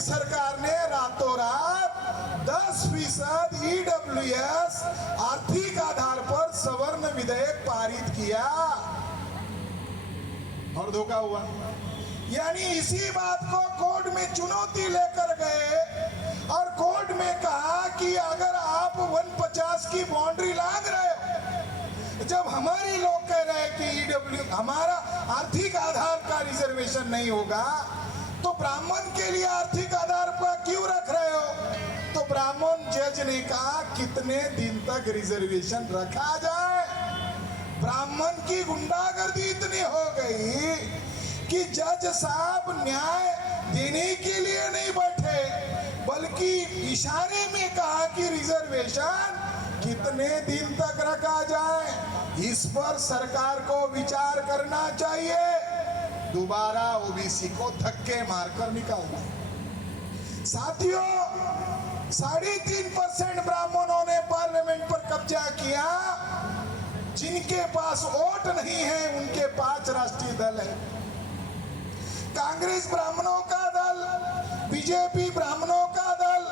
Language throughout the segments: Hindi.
सरकार ने रातों रात 10% EWS आर्थिक आधार पर सवर्ण विधेयक पारित किया और धोखा हुआ। यानी इसी बात को कोर्ट में चुनौती लेकर गए और कोर्ट में कहा कि अगर आप 150 की बाउंड्री लांघ रहे हो, जब हमारे लोग कह रहे हैं कि हमारा आर्थिक आधार का रिजर्वेशन नहीं होगा, तो ब्राह्मण के लिए आर्थिक आधार पर क्यों रख रहे हो? तो ब्राह्मण जज ने कहा कितने दिन तक रिजर्वेशन रखा जाए। ब्राह्मण की गुंडागर्दी इतनी हो गई कि जज साहब न्याय देने के लिए नहीं बैठे, बल्कि इशारे में कहा कि रिजर्वेशन कितने दिन तक रखा जाए। इस पर सरकार को विचार करना चाहिए, दोबारा ओबीसी को धक्के मारकर निकालना। साथियों, 3.5% ब्राह्मणों ने पार्लियामेंट पर कब्जा किया। जिनके पास वोट नहीं है उनके 5 राष्ट्रीय दल है। कांग्रेस ब्राह्मणों का दल, बीजेपी ब्राह्मणों का दल,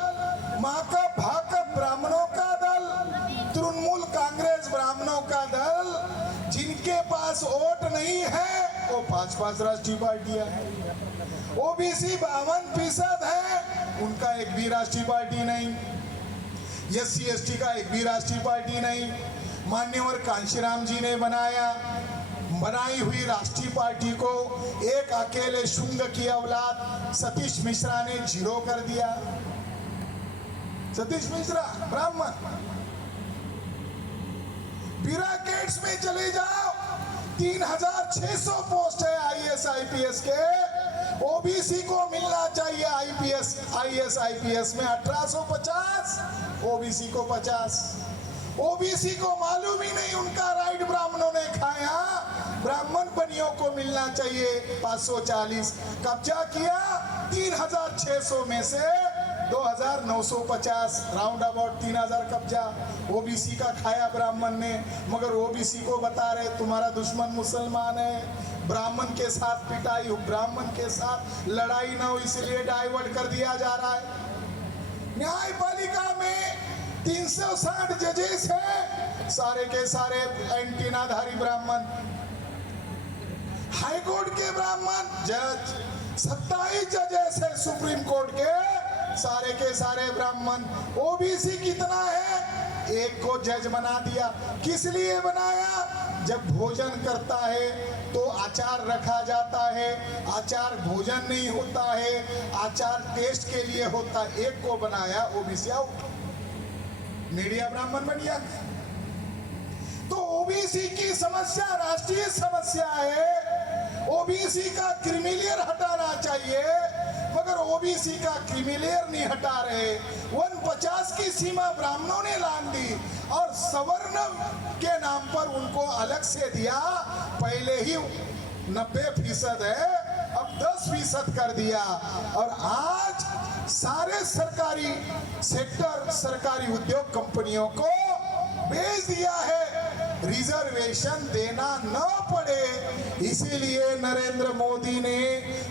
माकप भाकप ब्राह्मणों का दल, तृणमूल कांग्रेस ब्राह्मणों का दल। जिनके पास वोट नहीं है वो 5 राष्ट्रीय पार्टियां हैं। ओबीसी 52% है, उनका एक भी राष्ट्रीय पार्टी नहीं। SC ST का एक भी राष्ट्रीय पार्टी नहीं। मान्यवर कांशीराम जी ने बनाई हुई राष्ट्रीय पार्टी को एक अकेले शुंग की औलाद सतीश मिश्रा ने 0 कर दिया। सतीश मिश्रा ब्राह्मण। ब्यूरोक्रेट्स में चले जाओ, 3600 पोस्ट है IAS IPS के। ओबीसी को मिलना चाहिए IAS IPS में 1850, ओबीसी को 50। ओबीसी को मालूम ही नहीं उनका राइट ब्राह्मणों ने खाया। ब्राह्मण बनियों को मिलना चाहिए 540। कब्जा किया 3600 में से 2950, राउंड अबाउट 3000 कब्जा ओबीसी का खाया ब्राह्मण ने। मगर ओबीसी को बता रहे तुम्हारा दुश्मन मुसलमान है, ब्राह्मण के साथ पिटाई हो, ब्राह्मण के साथ लड़ाई ना हो, इसलिए डाइवर्ट कर दिया जा रहा है। न्यायपालिका में 360 जजेस हैं, सारे के सारे एंटीनाधारी ब्राह्मण। हाई कोर्ट के ब्राह्मण जज 27 जजेस हैं, सुप्रीम कोर्ट के सारे ब्राह्मण। ओबीसी कितना है? एक को जज बना दिया। किस लिए बनाया? जब भोजन करता है तो आचार रखा जाता है, आचार भोजन नहीं होता है, आचार टेस्ट के लिए होता है। एक को बनाया, ओबीसी आउट, मीडिया ब्राह्मण बन गया। तो ओबीसी की समस्या राष्ट्रीय समस्या है। ओबीसी का क्रीमिलेयर हटाना चाहिए, मगर ओबीसी का क्रीमिलेयर नहीं हटा रहे। 150 की सीमा ब्राह्मणों ने लांघ दी और सवर्ण के नाम पर उनको अलग से दिया। पहले ही 90% है, अब 10% कर दिया। और आज सारे सरकारी सेक्टर, सरकारी उद्योग कंपनियों को भेज दिया है रिजर्वेशन देना न पड़े। इसीलिए नरेंद्र मोदी ने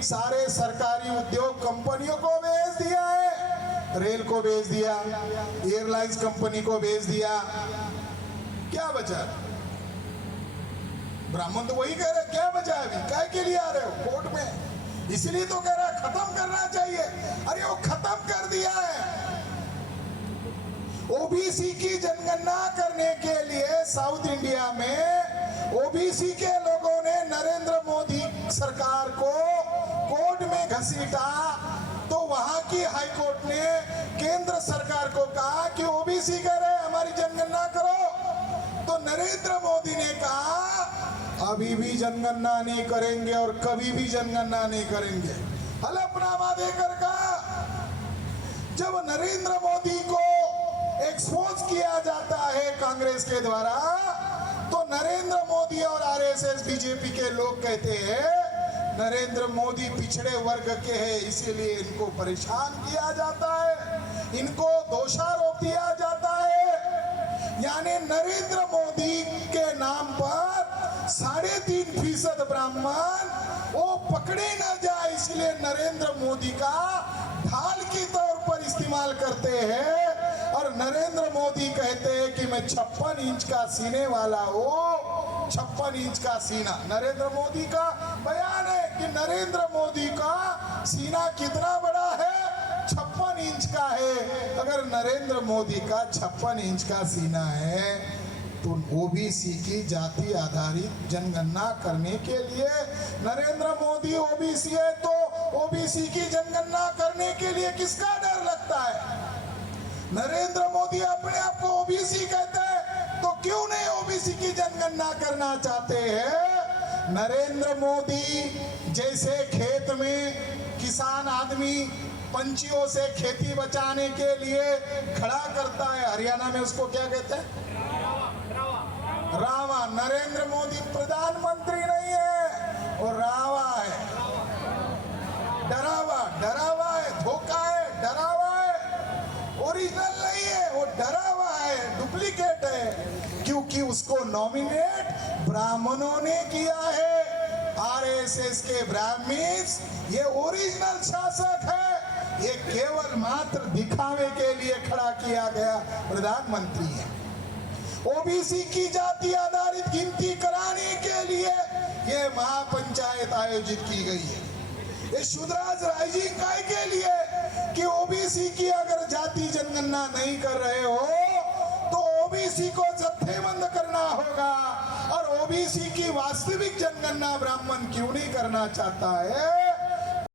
सारे सरकारी उद्योग कंपनियों को भेज दिया है। रेल को भेज दिया, एयरलाइंस कंपनी को भेज दिया। क्या बचा? ब्राह्मण तो वही कह रहे, क्या बचा अभी? काय के लिए आ रहे हो कोर्ट में? इसलिए तो कह रहा है खत्म करना चाहिए। अरे वो खत्म कर दिया है। ओबीसी की जनगणना करने के लिए साउथ इंडिया में ओबीसी के लोगों ने नरेंद्र मोदी सरकार को कोर्ट में घसीटा, तो वहां की हाई कोर्ट ने केंद्र सरकार को कहा कि ओबीसी कह रहे हमारी जनगणना करो। तो नरेंद्र मोदी ने कहा अभी भी जनगणना नहीं करेंगे और कभी भी जनगणना नहीं करेंगे। हलफनामा देकर कहा। जब नरेंद्र मोदी को एक्सपोज किया जाता है कांग्रेस के द्वारा, तो नरेंद्र मोदी और आरएसएस बीजेपी के लोग कहते हैं नरेंद्र मोदी पिछड़े वर्ग के हैं, इसीलिए इनको परेशान किया जाता है, इनको दोषारोप दिया जाता है। यानी नरेंद्र मोदी के नाम पर 3.5% ब्राह्मण वो पकड़े न जाए, इसलिए नरेंद्र मोदी का ढाल इस्तेमाल करते हैं और नरेंद्र मोदी कहते हैं कि मैं 56 इंच का सीने वाला हूँ। 56 इंच का सीना, नरेंद्र मोदी का बयान है कि नरेंद्र मोदी का सीना कितना बड़ा है, 56 इंच का है। अगर नरेंद्र मोदी का 56 इंच का सीना है तो ओबीसी की जाति आधारित जनगणना करने के लिए नरेंद्र मोदी ओबीसी है तो ओबीसी की जनगणना करने के लिए किसका डर लगता है? नरेंद्र मोदी अपने आप को ओबीसी कहते हैं तो क्यों नहीं ओबीसी की जनगणना करना चाहते हैं? नरेंद्र मोदी जैसे खेत में किसान आदमी पंछियों से खेती बचाने के लिए खड़ा करता है, हरियाणा में उसको क्या कहते हैं? रावा। नरेंद्र मोदी प्रधानमंत्री नहीं है, वो रावा है, डरावा। डरावा है, धोखा है, डरावा है, ओरिजिनल नहीं है, वो डरावा है, डुप्लीकेट है, क्योंकि उसको नॉमिनेट ब्राह्मणों ने किया है। आरएसएस के ब्राह्मण्स ये ओरिजिनल शासक है, ये केवल मात्र दिखावे के लिए खड़ा किया गया प्रधानमंत्री है। ओबीसी की जाति आधारित गिनती कराने के लिए ये महापंचायत आयोजित की गई है। ये शुद्राज राइजिंग काय के लिए कि ओबीसी की अगर जाति जनगणना नहीं कर रहे हो तो ओबीसी को जत्थेबंद करना होगा, और ओबीसी की वास्तविक जनगणना ब्राह्मण क्यों नहीं करना चाहता है?